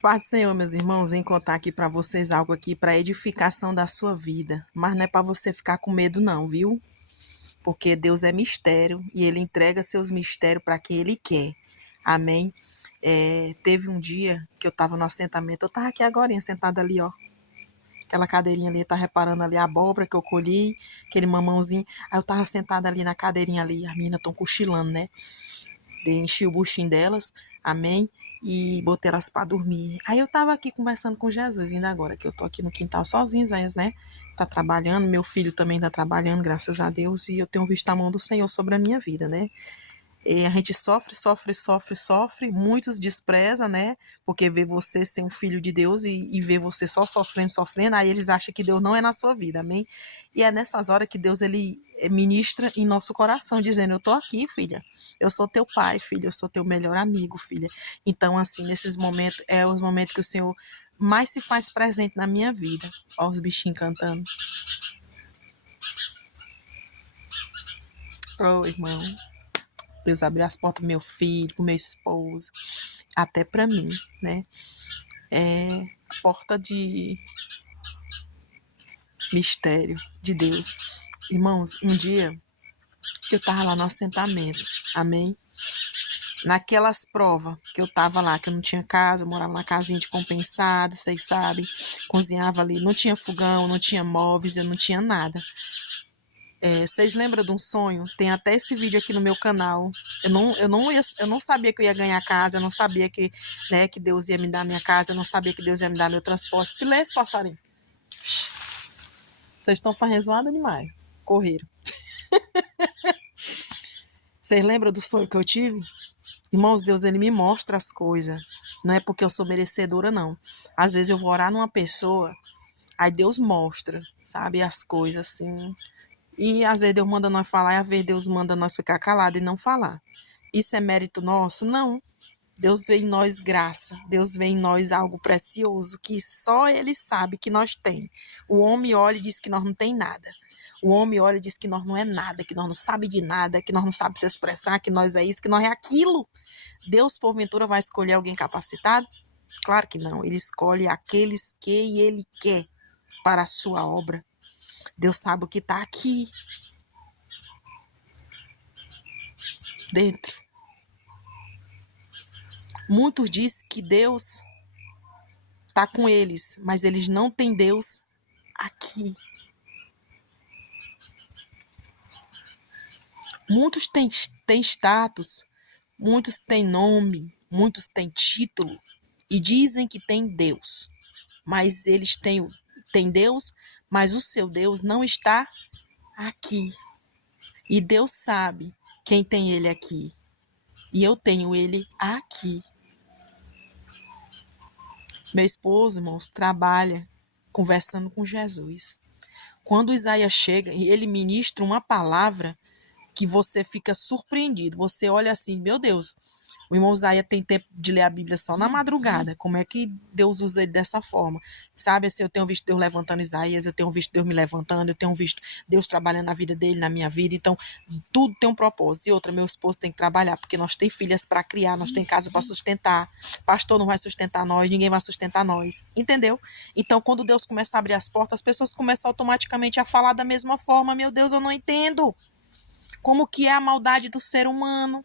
Paz do Senhor, meus irmãos, em contar aqui para vocês algo aqui para edificação da sua vida, mas não é para você ficar com medo não, viu? Porque Deus é mistério e Ele entrega seus mistérios para quem Ele quer. Amém? Teve um dia que eu estava no assentamento, eu estava aqui agora, sentada ali, ó, aquela cadeirinha ali, tá reparando ali a abóbora que eu colhi, aquele mamãozinho, aí eu estava sentada ali na cadeirinha ali, as meninas estão cochilando, né? Enchi o buchinho delas, amém? E botei elas para dormir. Aí eu tava aqui conversando com Jesus, ainda agora, que eu tô aqui no quintal sozinha, Zéias, né? Tá trabalhando, meu filho também tá trabalhando, graças a Deus, e eu tenho visto a mão do Senhor sobre a minha vida, né? E a gente sofre, sofre, sofre, sofre, muitos desprezam, né? Porque vê você ser um filho de Deus e vê você só sofrendo, sofrendo, aí eles acham que Deus não é na sua vida, amém? E é nessas horas que Deus, ele ministra em nosso coração, dizendo, eu tô aqui, filha, eu sou teu pai, filha, eu sou teu melhor amigo, filha. Então, assim, nesses momentos, é os momentos que o Senhor mais se faz presente na minha vida. Ó os bichinhos cantando. Ô, irmão, Deus abriu as portas pro meu filho, pro meu esposo, até para mim, né? É porta de mistério de Deus. Irmãos, um dia eu tava lá no assentamento, amém? Naquelas provas que eu tava lá, que eu não tinha casa, eu morava na casinha de compensado, vocês sabem, cozinhava ali, não tinha fogão, não tinha móveis, eu não tinha nada. Vocês lembram de um sonho? Tem até esse vídeo aqui no meu canal. Eu não sabia que eu ia ganhar casa, eu não sabia que, né, que Deus ia me dar minha casa, eu não sabia que Deus ia me dar meu transporte. Silêncio, passarinho. Vocês estão fazendo zoada demais. Correram. Vocês lembram do sonho que eu tive? Irmãos, Deus, ele me mostra as coisas. Não é porque eu sou merecedora, não. Às vezes eu vou orar numa pessoa, aí Deus mostra, sabe, as coisas assim. E às vezes Deus manda nós falar, e às vezes Deus manda nós ficar calado e não falar. Isso é mérito nosso? Não. Deus vê em nós graça, Deus vê em nós algo precioso que só Ele sabe que nós tem. O homem olha e diz que nós não tem nada. O homem olha e diz que nós não é nada, que nós não sabe de nada, que nós não sabe se expressar, que nós é isso, que nós é aquilo. Deus, porventura, vai escolher alguém capacitado? Claro que não. Ele escolhe aqueles que Ele quer para a sua obra. Deus sabe o que está aqui dentro. Muitos dizem que Deus está com eles, mas eles não têm Deus aqui. Muitos têm status, muitos têm nome, muitos têm título e dizem que tem Deus, mas eles têm Deus, mas o seu Deus não está aqui. E Deus sabe quem tem ele aqui. E eu tenho ele aqui. Meu esposo, irmãos, trabalha conversando com Jesus. Quando Isaías chega e ele ministra uma palavra que você fica surpreendido, você olha assim, meu Deus, o irmão Isaías tem tempo de ler a Bíblia só na madrugada. Como é que Deus usa ele dessa forma? Sabe, assim, eu tenho visto Deus levantando Isaías, eu tenho visto Deus me levantando, eu tenho visto Deus trabalhando na vida dele, na minha vida. Então, tudo tem um propósito. E outra, meu esposo tem que trabalhar, porque nós temos filhas para criar, nós temos casa para sustentar. Pastor não vai sustentar nós, ninguém vai sustentar nós. Entendeu? Então, quando Deus começa a abrir as portas, as pessoas começam automaticamente a falar da mesma forma. Meu Deus, eu não entendo. Como que é a maldade do ser humano?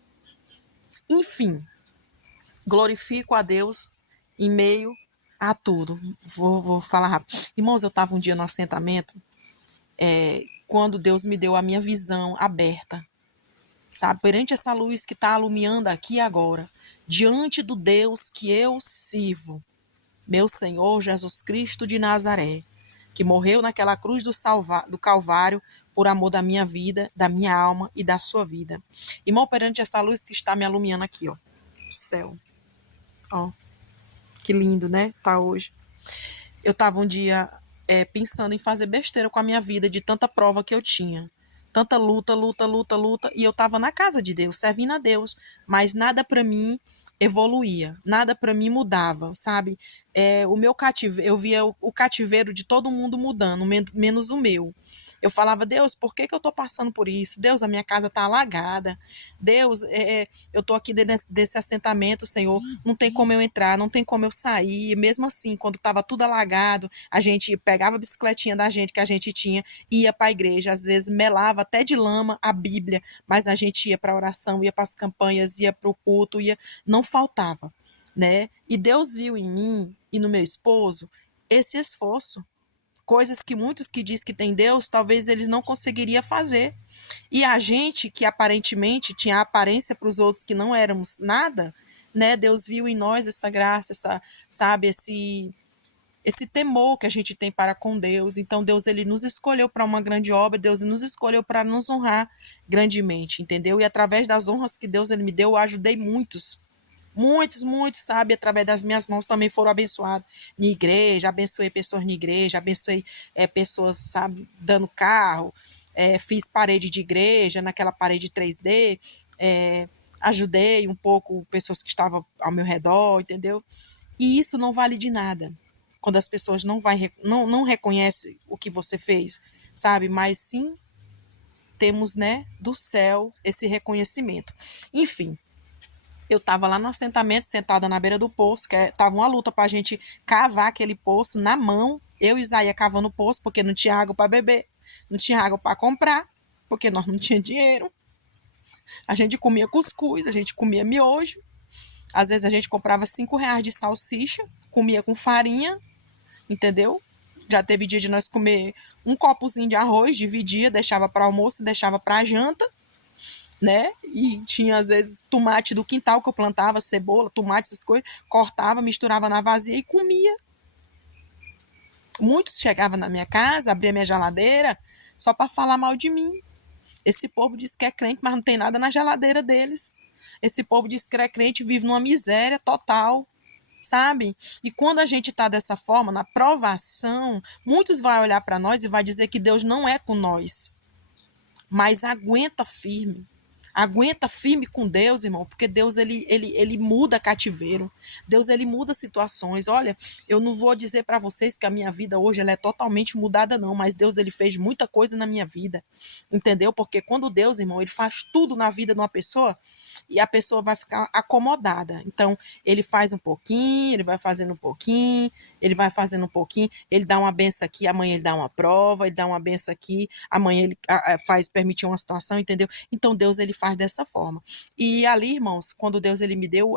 Enfim, glorifico a Deus em meio a tudo. Vou falar rápido. Irmãos, eu estava um dia no assentamento, quando Deus me deu a minha visão aberta, sabe? Perante essa luz que está alumiando aqui agora, diante do Deus que eu sirvo, meu Senhor Jesus Cristo de Nazaré, que morreu naquela cruz do Calvário por amor da minha vida, da minha alma e da sua vida. Irmão, perante essa luz que está me iluminando aqui, ó, céu. Ó, que lindo, né? Tá hoje. Eu estava um dia pensando em fazer besteira com a minha vida, de tanta prova que eu tinha. Tanta luta, luta, luta, luta. E eu estava na casa de Deus, servindo a Deus. Mas nada para mim evoluía, nada para mim mudava, sabe? O meu cativeiro, eu via o cativeiro de todo mundo mudando, menos o meu. Eu falava, Deus, por que eu estou passando por isso? Deus, a minha casa está alagada. Deus, eu estou aqui desse assentamento, Senhor, não tem como eu entrar, não tem como eu sair. E mesmo assim, quando estava tudo alagado, a gente pegava a bicicletinha da gente, que a gente tinha, ia para a igreja, às vezes melava até de lama a Bíblia, mas a gente ia para a oração, ia para as campanhas, ia para o culto, não faltava, né? E Deus viu em mim e no meu esposo esse esforço, coisas que muitos que diz que tem Deus, talvez eles não conseguiriam fazer. E a gente que aparentemente tinha aparência para os outros que não éramos nada, né? Deus viu em nós essa graça, sabe, esse temor que a gente tem para com Deus. Então Deus ele nos escolheu para uma grande obra, Deus nos escolheu para nos honrar grandemente, entendeu? E através das honras que Deus ele me deu, eu ajudei muitos. Muitos, sabe, através das minhas mãos também foram abençoados na igreja, abençoei pessoas na igreja, abençoei pessoas, sabe, dando carro, fiz parede de igreja, naquela parede 3D, ajudei um pouco pessoas que estavam ao meu redor, entendeu? E isso não vale de nada, quando as pessoas não reconhecem o que você fez, sabe, mas sim temos, né, do céu esse reconhecimento. Enfim, eu estava lá no assentamento, sentada na beira do poço, que estava uma luta para a gente cavar aquele poço na mão. Eu e Isaías cavando o poço, porque não tinha água para beber, não tinha água para comprar, porque nós não tinha dinheiro. A gente comia cuscuz, a gente comia miojo. Às vezes a gente comprava R$ 5 de salsicha, comia com farinha, entendeu? Já teve dia de nós comer um copozinho de arroz, dividia, deixava para almoço, deixava para janta, né? E tinha, às vezes, tomate do quintal que eu plantava, cebola, tomate, essas coisas, cortava, misturava na vazia e comia. Muitos chegavam na minha casa, abria minha geladeira, só para falar mal de mim. Esse povo diz que é crente, mas não tem nada na geladeira deles. Esse povo diz que é crente, vive numa miséria total, sabe? E quando a gente está dessa forma, na provação, muitos vão olhar para nós e vai dizer que Deus não é com nós. Mas aguenta firme. Aguenta firme com Deus, irmão, porque Deus ele muda cativeiro. Deus ele muda situações. Olha, eu não vou dizer para vocês que a minha vida hoje ela é totalmente mudada não, mas Deus ele fez muita coisa na minha vida. Entendeu? Porque quando Deus, irmão, ele faz tudo na vida de uma pessoa e a pessoa vai ficar acomodada. Então, ele faz um pouquinho, ele vai fazendo um pouquinho, ele vai fazendo um pouquinho, ele dá uma benção aqui, amanhã ele dá uma prova, ele dá uma benção aqui, amanhã ele permitir uma situação, entendeu? Então Deus ele faz dessa forma. E ali, irmãos, quando Deus ele me deu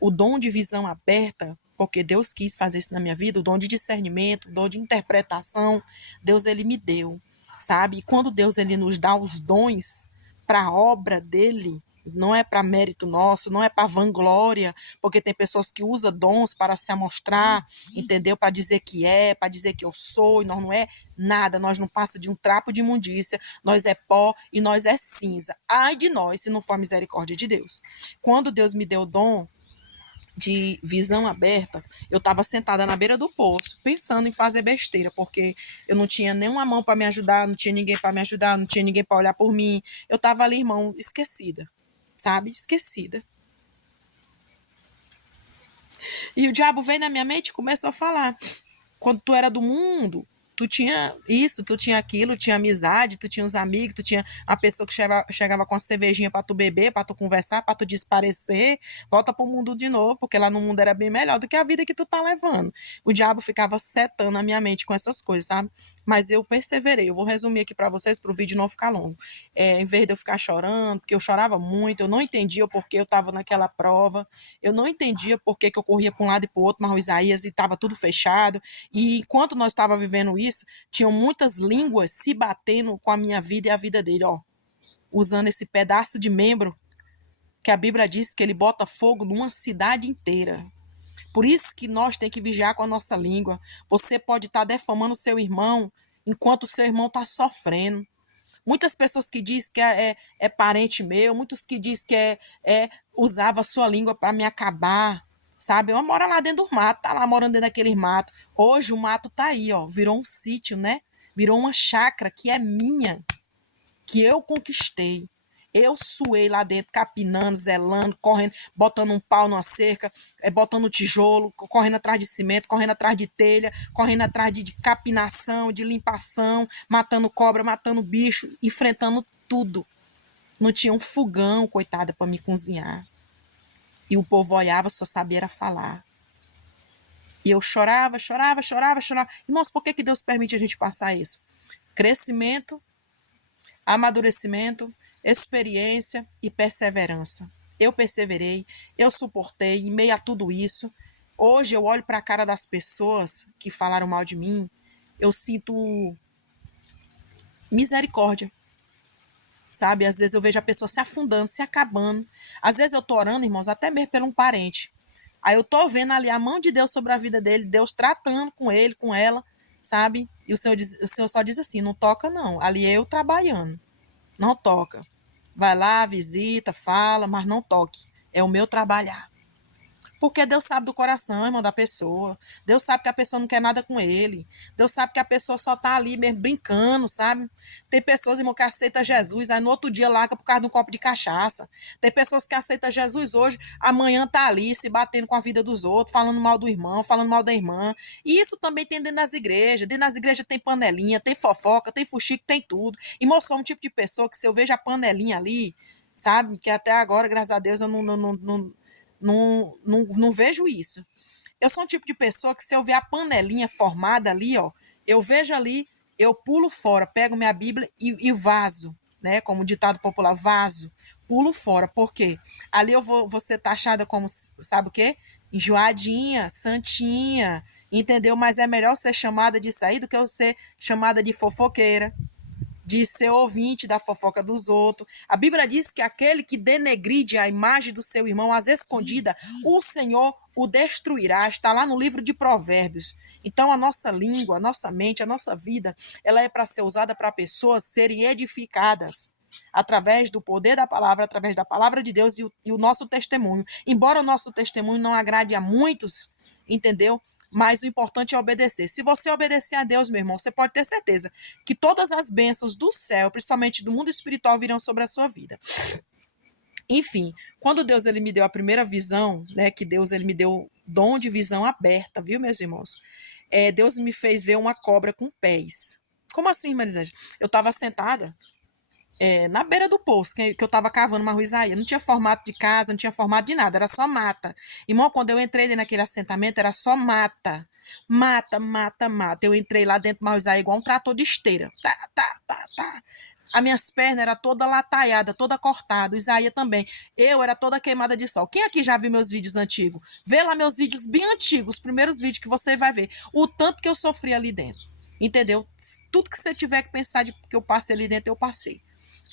o dom de visão aberta, porque Deus quis fazer isso na minha vida, o dom de discernimento, o dom de interpretação, Deus ele me deu, sabe? E quando Deus ele nos dá os dons para a obra dele, não é para mérito nosso, não é para vanglória, porque tem pessoas que usam dons para se amostrar, entendeu? Para dizer que para dizer que eu sou, e nós não é nada, nós não passa de um trapo de imundícia, nós é pó e nós é cinza. Ai de nós, se não for a misericórdia de Deus. Quando Deus me deu o dom de visão aberta, eu estava sentada na beira do poço, pensando em fazer besteira, porque eu não tinha nenhuma mão para me ajudar, não tinha ninguém para me ajudar, não tinha ninguém para olhar por mim. Eu estava ali, irmão, esquecida, sabe? Esquecida. E o diabo veio na minha mente e começou a falar: quando tu era do mundo, tu tinha isso, tu tinha aquilo, tinha amizade, tu tinha os amigos, tu tinha a pessoa que chegava com a cervejinha para tu beber, para tu conversar, para tu desaparecer. Volta pro mundo de novo, porque lá no mundo era bem melhor do que a vida que tu tá levando. O diabo ficava setando a minha mente com essas coisas, sabe? Mas eu perseverei. Eu vou resumir aqui para vocês, para o vídeo não ficar longo. Em vez de eu ficar chorando, porque eu chorava muito, eu não entendia o porquê eu estava naquela prova, eu não entendia por que eu corria para um lado e para o outro, mas o Isaías estava tudo fechado. E enquanto nós estávamos vivendo isso, tinham muitas línguas se batendo com a minha vida e a vida dele, ó, usando esse pedaço de membro que a Bíblia diz que ele bota fogo numa cidade inteira. Por isso que nós temos que vigiar com a nossa língua. Você pode estar defamando o seu irmão enquanto o seu irmão está sofrendo. Muitas pessoas que dizem que é parente meu, muitos que dizem que usava a sua língua para me acabar, sabe? Eu moro lá dentro do mato, tá lá morando dentro daquele mato. Hoje o mato tá aí, ó, virou um sítio, né? Virou uma chácara que é minha, que eu conquistei. Eu suei lá dentro, capinando, zelando, correndo, botando um pau numa cerca, botando tijolo, correndo atrás de cimento, correndo atrás de telha, correndo atrás de capinação, de limpação, matando cobra, matando bicho, enfrentando tudo. Não tinha um fogão, coitada, para me cozinhar. E o povo olhava, só sabia era falar. E eu chorava. Irmãos, por que Deus permite a gente passar isso? Crescimento, amadurecimento, experiência e perseverança. Eu perseverei, eu suportei, em meio a tudo isso. Hoje eu olho para a cara das pessoas que falaram mal de mim, eu sinto misericórdia, sabe? Às vezes eu vejo a pessoa se afundando, se acabando. Às vezes eu tô orando, irmãos, até mesmo por um parente. Aí eu tô vendo ali a mão de Deus sobre a vida dele, Deus tratando com ele, com ela, sabe? E o Senhor só diz assim, não toca não, ali é eu trabalhando. Não toca. Vai lá, visita, fala, mas não toque. É o meu trabalhar. Porque Deus sabe do coração, irmão, da pessoa. Deus sabe que a pessoa não quer nada com ele. Deus sabe que a pessoa só tá ali mesmo brincando, sabe? Tem pessoas, irmão, que aceitam Jesus, aí no outro dia larga por causa de um copo de cachaça. Tem pessoas que aceitam Jesus hoje, amanhã tá ali se batendo com a vida dos outros, falando mal do irmão, falando mal da irmã. E isso também tem dentro das igrejas. Dentro das igrejas tem panelinha, tem fofoca, tem fuxico, tem tudo. E mostrou um tipo de pessoa que se eu vejo a panelinha ali, sabe? Que até agora, graças a Deus, eu não vejo isso. Eu sou um tipo de pessoa que se eu ver a panelinha formada ali, ó, eu vejo ali, eu pulo fora, pego minha Bíblia e vazo, né? Como ditado popular, vazo, pulo fora. Por quê? Ali eu vou ser taxada como, sabe o quê? Enjoadinha, santinha, entendeu? Mas é melhor ser chamada disso aí do que eu ser chamada de fofoqueira, de ser ouvinte da fofoca dos outros. A Bíblia diz que aquele que denegride a imagem do seu irmão às escondidas, o Senhor o destruirá. Está lá no livro de Provérbios. Então a nossa língua, a nossa mente, a nossa vida, ela é para ser usada para pessoas serem edificadas através do poder da palavra, através da palavra de Deus e o nosso testemunho. Embora o nosso testemunho não agrade a muitos, entendeu? Mas o importante é obedecer. Se você obedecer a Deus, meu irmão, você pode ter certeza que todas as bênçãos do céu, principalmente do mundo espiritual, virão sobre a sua vida. Enfim, quando Deus ele me deu a primeira visão, né, que Deus ele me deu dom de visão aberta, viu, meus irmãos? Deus me fez ver uma cobra com pés. Como assim, Marisângela? Eu estava sentada na beira do poço, que eu estava cavando uma ruizaia. Não tinha formato de casa, não tinha formato de nada, era só mata. Irmão, quando eu entrei naquele assentamento, era só mata. Mata, mata, mata. Eu entrei lá dentro de uma ruizaia igual um trator de esteira. Tá, tá, tá, tá. As minhas pernas eram toda lataiada, toda cortada. O Isaías também. Eu era toda queimada de sol. Quem aqui já viu meus vídeos antigos? Vê lá meus vídeos bem antigos, os primeiros vídeos que você vai ver. O tanto que eu sofri ali dentro. Entendeu? Tudo que você tiver que pensar de que eu passei ali dentro, eu passei.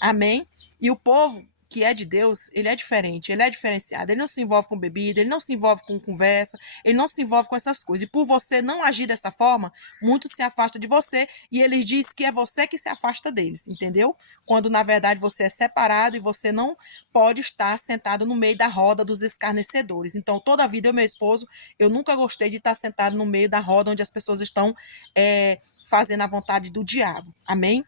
Amém? E o povo que é de Deus, ele é diferente, ele é diferenciado, ele não se envolve com bebida, ele não se envolve com conversa, ele não se envolve com essas coisas. E por você não agir dessa forma, muitos se afastam de você e eles dizem que é você que se afasta deles, entendeu? Quando na verdade você é separado e você não pode estar sentado no meio da roda dos escarnecedores. Então, toda a vida eu e meu esposo, eu nunca gostei de estar sentado no meio da roda onde as pessoas estão fazendo a vontade do diabo. Amém?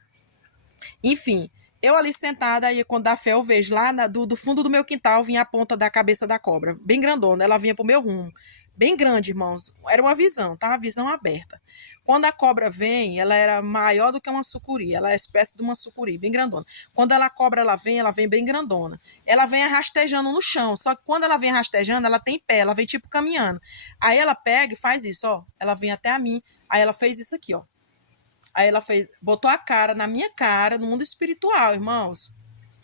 Enfim, eu ali sentada, aí quando dá fé eu vejo lá do fundo do meu quintal vinha a ponta da cabeça da cobra, bem grandona, ela vinha pro meu rumo, bem grande, irmãos, era uma visão, tá? Uma visão aberta. Quando a cobra vem, ela era maior do que uma sucuri, ela é espécie de uma sucuri, bem grandona. Quando a cobra ela vem bem grandona. Ela vem rastejando no chão, só que quando ela vem rastejando, ela tem pé, ela vem tipo caminhando. Aí ela pega e faz isso, ó, ela vem até a mim, aí ela fez isso aqui, ó. Aí ela botou a cara na minha cara, no mundo espiritual, irmãos.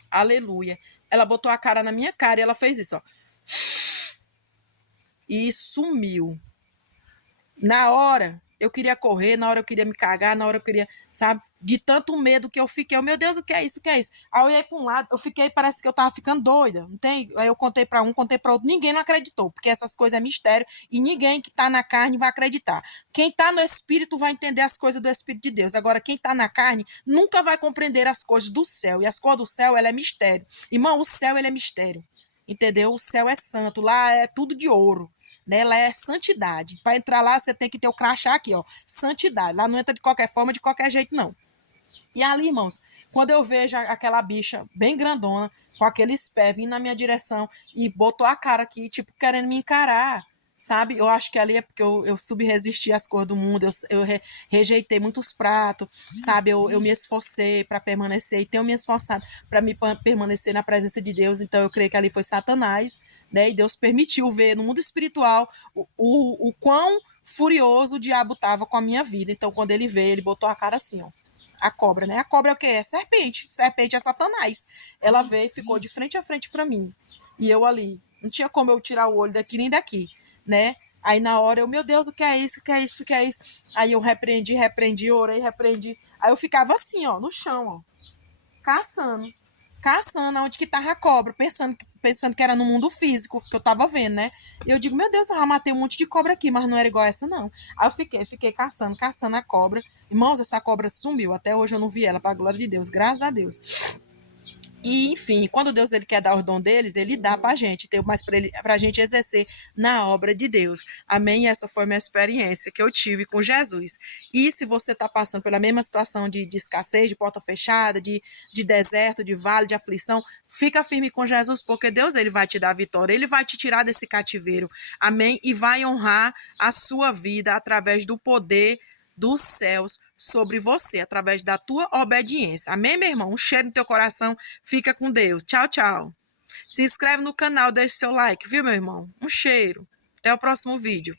Aleluia. Ela botou a cara na minha cara e ela fez isso, ó. E sumiu. Na hora, eu queria correr, na hora eu queria me cagar, na hora eu queria, sabe? De tanto medo que eu fiquei. Meu Deus, o que é isso? O que é isso? Aí eu olhei para um lado, eu fiquei, parece que eu tava ficando doida, não tem? Aí eu contei para um, contei para outro, ninguém não acreditou, porque essas coisas é mistério e ninguém que tá na carne vai acreditar. Quem tá no espírito vai entender as coisas do Espírito de Deus. Agora, quem tá na carne nunca vai compreender as coisas do céu. E as coisas do céu, ela é mistério. Irmão, o céu, ele é mistério. Entendeu? O céu é santo, lá é tudo de ouro. Né? Lá é santidade. Para entrar lá, você tem que ter o crachá aqui, ó. Santidade. Lá não entra de qualquer forma, de qualquer jeito, não. E ali, irmãos, Quando eu vejo aquela bicha bem grandona, com aqueles pés vindo na minha direção e botou a cara aqui, tipo, querendo me encarar, sabe? Eu acho que ali é porque eu subresisti às cores do mundo, rejeitei muitos pratos, sabe? Eu me esforcei para permanecer e tenho me esforçado para me permanecer na presença de Deus, então eu creio que ali foi Satanás, né? E Deus permitiu ver no mundo espiritual o quão furioso o diabo estava com a minha vida. Então, quando ele veio, ele botou a cara assim, ó. A cobra, né? A cobra é o quê? É serpente. Serpente é Satanás. Ela veio e ficou de frente a frente para mim. E eu ali. Não tinha como eu tirar o olho daqui nem daqui, né? Aí na hora eu, meu Deus, o que é isso? O que é isso? O que é isso? Aí eu repreendi, orei, repreendi. Aí eu ficava assim, ó, no chão, ó, caçando. Caçando onde que tava a cobra, pensando que era no mundo físico, que eu tava vendo, né? E eu digo, meu Deus, eu já matei um monte de cobra aqui, mas não era igual essa, não. Aí eu fiquei caçando a cobra. Irmãos, essa cobra sumiu. Até hoje eu não vi ela, pra glória de Deus, graças a Deus. E, enfim, quando Deus ele quer dar os dons deles, ele dá pra gente, tem mais pra gente exercer na obra de Deus. Amém? E essa foi a minha experiência que eu tive com Jesus. E se você está passando pela mesma situação de escassez, de porta fechada, de deserto, de vale, de aflição, fica firme com Jesus, porque Deus ele vai te dar a vitória, ele vai te tirar desse cativeiro. Amém? E vai honrar a sua vida através do poder dos céus sobre você, através da tua obediência. Amém, meu irmão? Um cheiro no teu coração. Fica com Deus. Tchau, tchau. Se inscreve no canal, deixa seu like, viu, meu irmão? Um cheiro. Até o próximo vídeo.